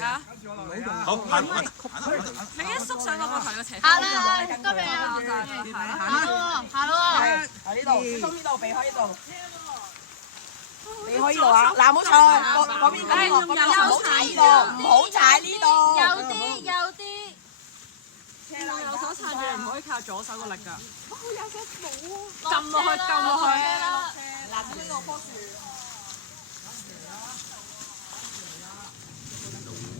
啊！好，你一縮上嗰個台嘅斜下啦，今日下咯，喺呢度，鬆呢度，避開呢度，避開呢度啊！嗱，唔好錯，嗰邊嗰邊，唔好踩呢度，唔好踩呢度。右啲。用右手撐住，唔可以靠左手個力㗎。右手冇啊！撳落去，撳落去。嗱，呢個棵樹。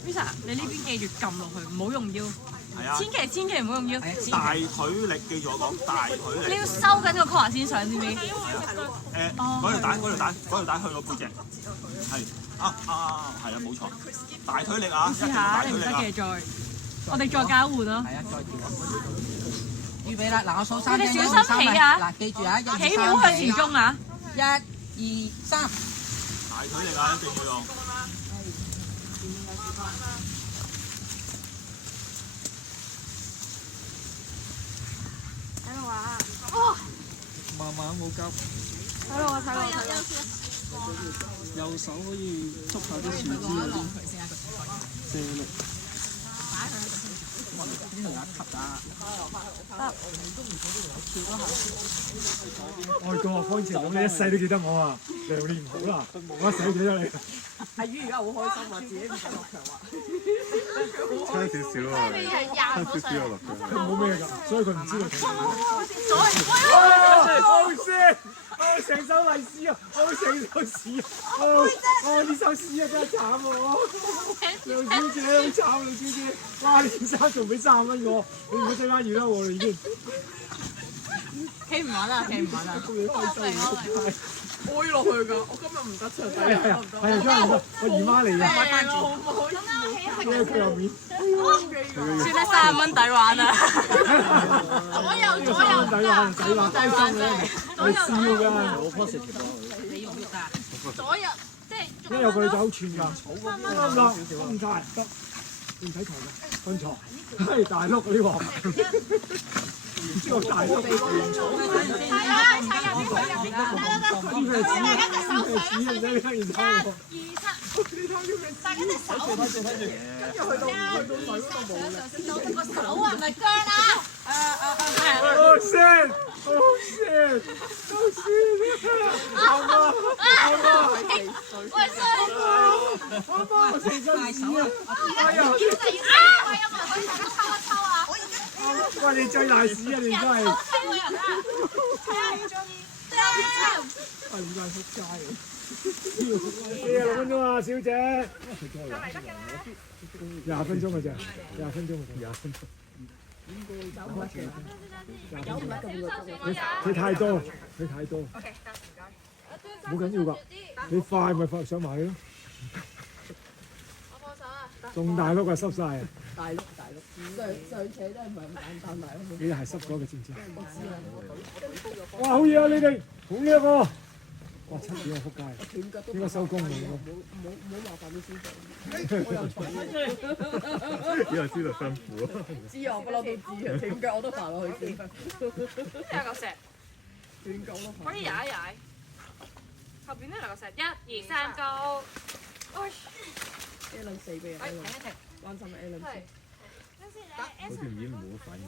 Lisa， 你呢邊記住撳落去，唔好用腰。係啊。千祈唔好用腰。大腿力，記住我講大腿力。你要收緊個 core 先上，知唔知？嗰條帶去個背脊。係係啊，冇錯。大腿力啊！試下，你唔得嘅再。我哋再交換咯。係啊，再調。預備啦！嗱，我數3。你哋小心起啊！嗱，記住啊，起唔好向前衝啊！1、2、3。大腿力啊，一定要用。睇落啊！慢慢冇急。睇落啊！睇落。右手可以捉下啲樹枝嗰啲借力。呢度有一級㗎。外國方程咁，你一世都記得我啊！梁練唔好啦，我一世都記得你。阿魚而家好開心啊，自己唔使落場話。差少少啊，差少少啊落場。佢冇咩㗎，所以佢唔知道。我成首利是啊！我成首屎啊！呢首屎啊真係慘喎！梁小姐好慘，梁小姐，哇！你件衫仲俾30蚊我，你唔好即刻要啦我啦已經。企唔穩啊！企唔穩啊！我要落去㗎，我今日唔得場。係啊，真係唔得，我姨媽嚟㗎。咩佢入面？算得30蚊抵玩啊！左右抵玩，低心嘅，你笑㗎。我 positive 咯。你用喐㗎？左右即係。因為有個女仔好串㗎，得唔得？唔得，得，唔使抬㗎，瞓床。係大碌你話。唔知我大碌。係啊，踩入邊，踩入邊。大家隻手上一齊。1、2、3。大家隻手。跟住去到個手啊，唔係腳啊。Oh shit! Oh shit! Oh shit! 喂，我成身屎啊！哎呀！喂，有冇人可以大家抽一抽啊？喂，你最大屎啊！你真係。抽個人啊！係唔該，仆街啊！46分鐘啊，小姐。20分鐘嘅啫，20分鐘嘅啫，20分鐘。你太多，你太多。冇緊要㗎，你快咪快上埋去咯。我放手啊！仲大碌啊，濕晒啊！大碌，上斜都係唔係咁簡單大碌。你係濕咗嘅，知唔知？哇，好嘢啊！你哋好叻喎！哇，7點啊，仆街！應該收工啦。唔好麻煩啲師傅，我又蠢。以後知道辛苦咯。知啊，我不嬲都知啊，斷腳我都爬落去先。有嚿石，斷腳咯。可以踩一踩。後邊呢兩嚿石，1、2、3，Go！ A4俾人。停一停。關心啊 A4。嗰條片冇反應。